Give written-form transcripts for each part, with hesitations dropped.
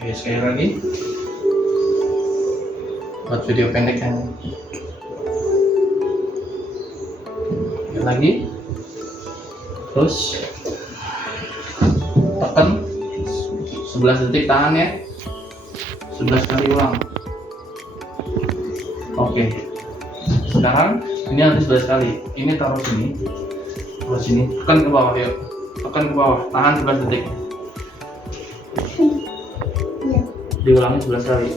Oke, sekali lagi buat video pendeknya. Sekali lagi, terus tekan 11 detik, tahan ya, 11 kali ulang. Oke, sekarang ini nanti 11 kali, ini taruh sini, tekan ke bawah, yuk tekan ke bawah, tahan 11 detik, diulangi 11 kali.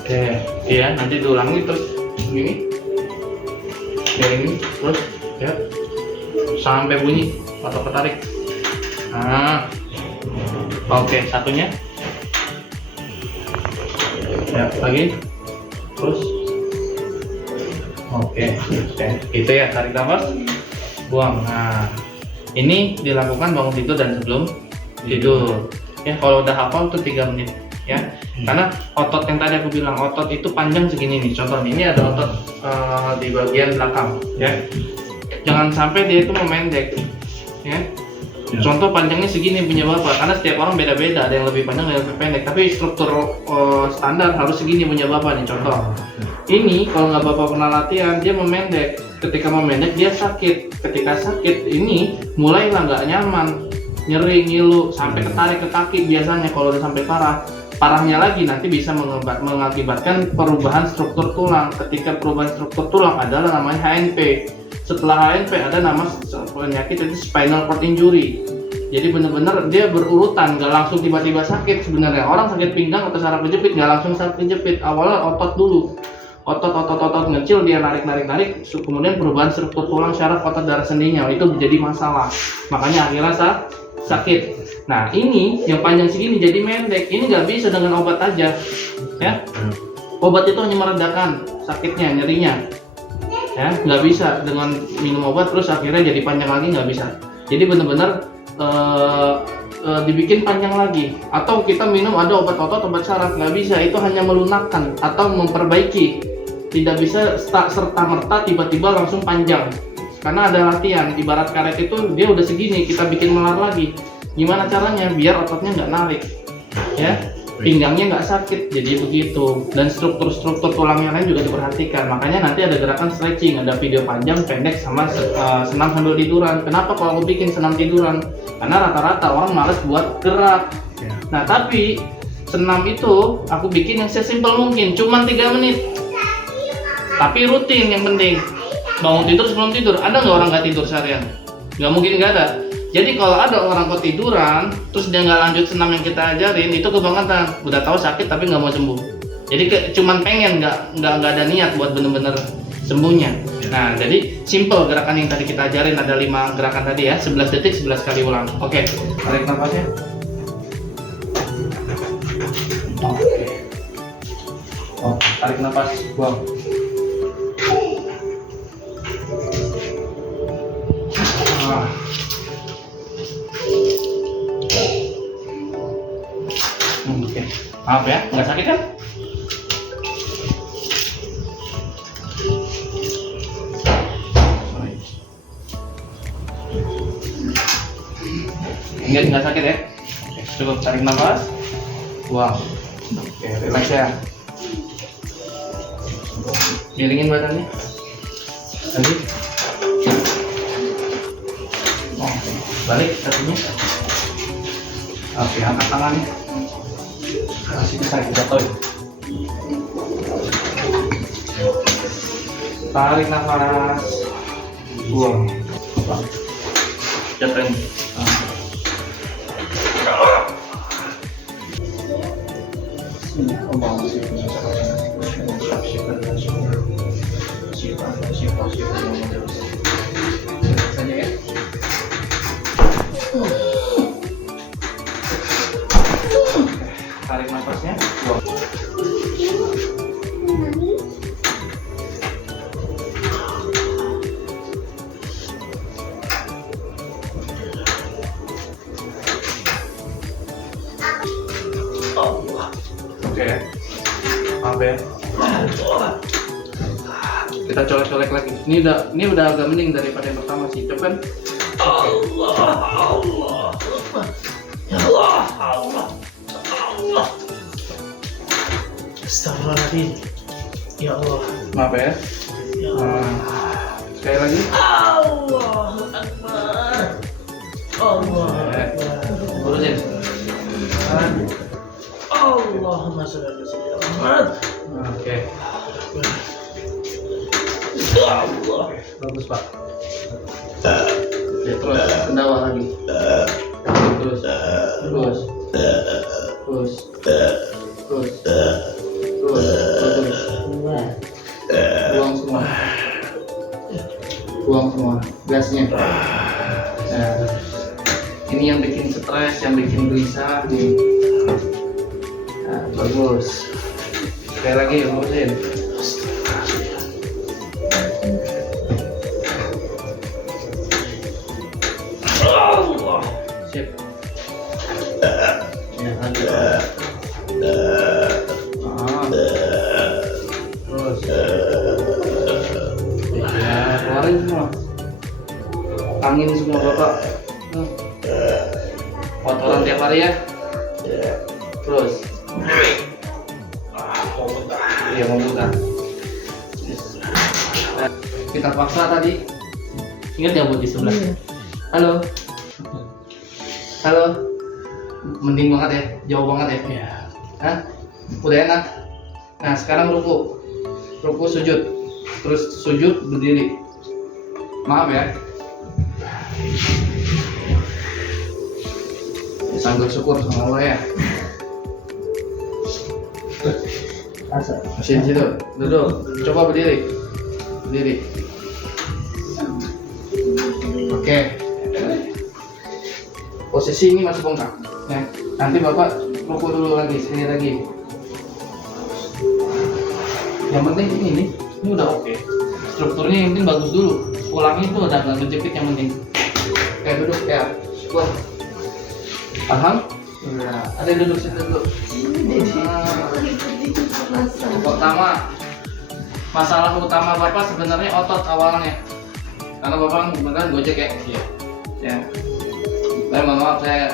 Oke, iya nanti diulangi terus ini, ini terus ya sampai bunyi atau ketarik. Nah, oke, satunya ya lagi terus. Oke, itu ya, tarik nafas, buang. Nah, ini dilakukan bangun tidur dan sebelum tidur ya. Kalau udah hafal tuh 3 menit ya, karena otot yang tadi aku bilang, otot itu panjang segini nih. Contoh nih, ini ada otot di bagian belakang ya, jangan sampai dia itu memendek ya. Contoh panjangnya segini punya bapak, karena setiap orang beda-beda, ada yang lebih panjang, ada yang lebih pendek, tapi struktur standar harus segini punya bapak nih. Contoh ini, kalau nggak bapak pernah latihan, dia memendek. Ketika memendek dia sakit, ketika sakit ini mulailah nggak nyaman, nyeri, ngilu, sampai ketarik ke kaki biasanya. Kalau udah sampai parahnya lagi nanti bisa mengakibatkan perubahan struktur tulang. Ketika perubahan struktur tulang adalah namanya HNP. Setelah HNP ada nama penyakit itu spinal cord injury. Jadi benar-benar dia berurutan, nggak langsung tiba-tiba sakit. Sebenarnya orang sakit pinggang atau saraf kejepit nggak langsung saraf kejepit, awalnya otot dulu, otot ngecil, dia narik, kemudian perubahan struktur tulang, syaraf, otot, darah sendinya itu menjadi masalah, makanya akhirnya sakit. Nah, ini yang panjang segini jadi pendek, ini nggak bisa dengan obat aja ya. Obat itu hanya meredakan sakitnya, nyerinya ya, nggak bisa dengan minum obat terus akhirnya jadi panjang lagi, nggak bisa. Jadi benar-benar dibikin panjang lagi, atau kita minum ada obat otot, obat saraf, nggak bisa. Itu hanya melunakkan atau memperbaiki, tidak bisa serta-merta tiba-tiba langsung panjang, karena ada latihan. Ibarat karet itu dia udah segini, kita bikin melar lagi. Gimana caranya biar ototnya nggak narik ya, pinggangnya nggak sakit, jadi begitu. Dan struktur tulang yang lain juga diperhatikan. Makanya nanti ada gerakan stretching, ada video panjang, pendek, sama senam sambil tiduran. Kenapa kalau aku bikin senam tiduran? Karena rata-rata orang malas buat gerak. Nah, tapi senam itu aku bikin yang sesimpel mungkin, cuman 3 menit, tapi rutin. Yang penting bangun tidur sebelum tidur. Ada nggak orang nggak tidur seharian? Nggak mungkin, nggak ada. Jadi kalau ada orang ketiduran terus dia nggak lanjut senam yang kita ajarin, itu kebangetan. Udah tahu sakit tapi nggak mau sembuh. Jadi cuman pengen, nggak ada niat buat bener-bener sembuhnya. Nah, jadi simple gerakan yang tadi kita ajarin, ada 5 gerakan tadi ya, 11 detik 11 kali ulang. Oke, tarik nafasnya. Oke, tarik nafas, buang. Oke, maaf ya, nggak sakit kan? Nggak sakit ya? Oke, cukup, tarik nafas, buang. Oke, relax ya. Miringin badannya. Lagi. Oke, balik kakinya. Oke, angkat tangannya. Kasih sakit jatuh. Tarik nafas, buang. Jatuhin. Tarik nafasnya, buang. Oke, maaf ya. Kita colek-colek lagi. Ini udah agak mending daripada yang pertama sih. Coba kan? Allah. Ya Allah. Allah. Astagfirullahaladzim. Ya Allah. Maaf ya. Ya Nah, sekali lagi. Allah Akbar. Allah Akbar. Urusin. Allahumma sholli ala sayyidina Muhammad. Oke. Allah. Bagus Pak. Oke, terus kendawa lagi. Terus. Terus. Terus. Terus. Terus. Buang semua. Buang semua gasnya. Nah, ini yang bikin stres, yang bikin gelisah nih. Nah, bagus. Sekali lagi urusin. Allah. Sip. Ya, lanjut. Terus. Ya, keluarin semua. Angin semua Bapak. Kotoran tiap hari ya. Terus. Mau muntah. Iya, mau muntah. Nah, kita paksa tadi. Ingat ya buat di sebelah. Halo. Halo. Mending banget ya, jauh banget ya. Ya. Hah? Udah enak. Nah, sekarang ruku. Ruku sujud. Terus sujud berdiri. Maaf ya. Sambil syukur sama Allah ya. Masih di situ. Duduk. Coba berdiri. Berdiri. Oke. Posisi ini masih bongkar. Ya. Nanti Bapak ruku dulu lagi, sekali lagi. Yang penting ini nih, ini udah oke. Strukturnya yang penting bagus dulu. Ulangnya itu udah nggak ngejepit yang penting. Kayak duduk ya. Syukur. Paham? Nah, ada yang duduk situ dulu. Pertama, masalah utama Bapak sebenarnya otot awalnya. Karena Bapak beneran gojek ya. Iya. Ya. Saya mohon maaf, saya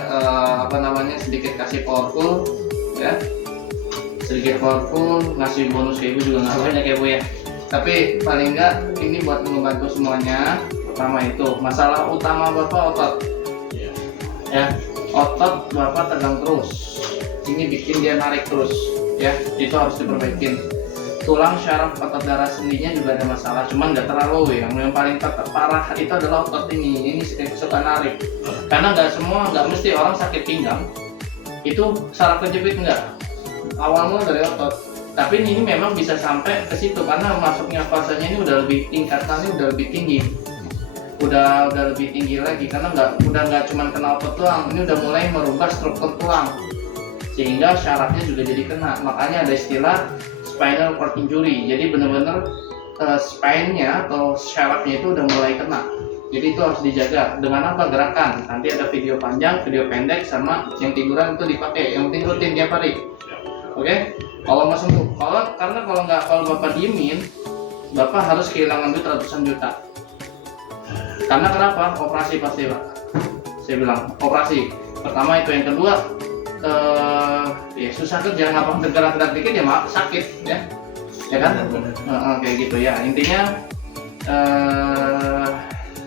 sedikit kasih powerful ya, sedikit powerful, ngasih bonus ke ibu juga nggak banyak ya Bu ya, tapi paling enggak ini buat membantu semuanya. Pertama itu masalah utama Bapak otot ya, otot Bapak tegang terus, ini bikin dia narik terus ya, itu harus diperbaikin. Tulang syaraf otot darah sendinya juga ada masalah, cuman nggak terlalu ya. Yang paling parah itu adalah otot ini suka narik. Karena nggak mesti orang sakit pinggang itu saraf kejepit, enggak. Awal mula dari otot. Tapi ini memang bisa sampai ke situ karena masuknya fasenya ini udah lebih tingkatannya udah lebih tinggi. Udah lebih tinggi lagi karena udah nggak cuma kena otot doang, ini udah mulai merubah struktur tulang. Sehingga syarafnya juga jadi kena. Makanya ada istilah spinal cord injury. Jadi benar-benar spine-nya atau syarafnya itu udah mulai kena. Jadi itu harus dijaga. Dengan apa? Gerakan. Nanti ada video panjang, video pendek, sama yang tiduran itu dipakai. Yang penting rutin tiap hari. Oke? Kalau mau sembuh. Kalau Bapak diemin, Bapak harus kehilangan duit ratusan juta. Karena kenapa? Operasi pasti Pak. Saya bilang operasi. Pertama itu, yang kedua ya susah kerja, ngapa gerak-gerak dikit ya maaf sakit ya kan. Kayak gitu ya, intinya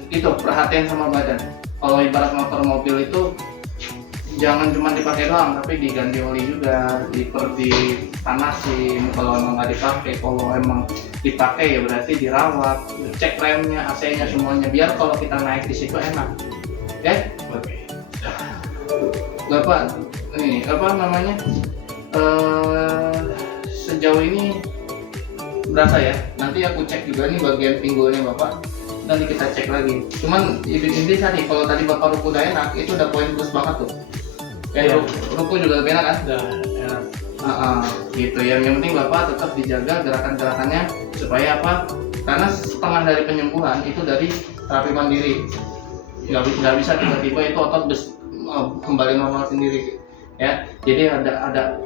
itu perhatian sama badan. Kalau ibarat motor mobil itu jangan cuma dipakai doang, tapi diganti oli juga, dipanasin kalau emang nggak dipakai. Kalau emang dipakai ya berarti dirawat, cek remnya, AC-nya, semuanya, biar kalau kita naik di situ enak. Oke? Bapak ini sejauh ini berasa ya? Nanti aku cek juga nih bagian pinggulnya Bapak. Nanti kita cek lagi. Cuman inti tadi, kalau tadi Bapak ruku udah enak, itu udah poin plus banget tuh. Ya, ruku juga lebih enak kan? Udah enak. Gitu ya. Yang penting Bapak tetap dijaga gerakan-gerakannya supaya apa? Karena setengah dari penyembuhan itu dari terapi mandiri. Nggak bisa tiba-tiba itu otot kembali normal sendiri. Ya, jadi ada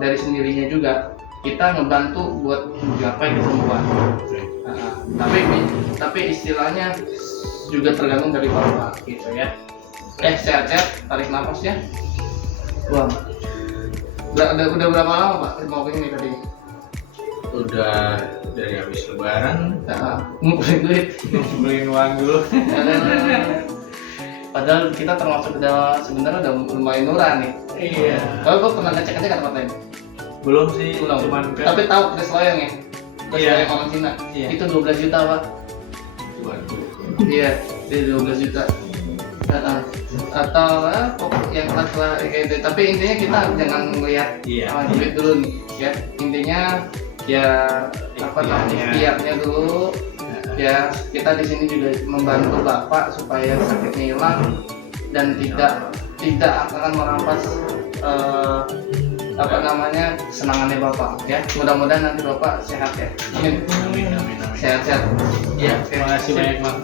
dari sendirinya juga kita ngebantu buat menggapai kesembuhan. Tapi istilahnya juga tergantung dari bapak gitu ya. Sehat-sehat, tarik nafas ya. Buang. Udah berapa lama Pak mau ini tadi? Udah dari habis lebaran Ngumpulin duit. beliin uang dulu. Padahal kita termasuk sebenarnya udah lumayan murah nih. Iya. Kalau pernah ngecek kan tempat lain? Belum sih, Belum. cuman kan Tapi tahu Chris Loyang ya? Chris Iya. Loyang orang Cina. Iya. Itu 12 juta Pak. Waduh. Iya, dia 12 juta. Atau pokok yang kelas kayak gitu. Tapi intinya kita jangan melihat Iya. duit dulu nih ya. Intinya ya apa namanya ikhtiarnya dulu. Ya kita di sini juga membantu bapak supaya sakitnya hilang dan tidak akan merampas apa namanya kesenangannya bapak ya. Mudah-mudahan nanti bapak sehat ya. Amin. Amin. Sehat-sehat. Ya, terima kasih banyak Bang.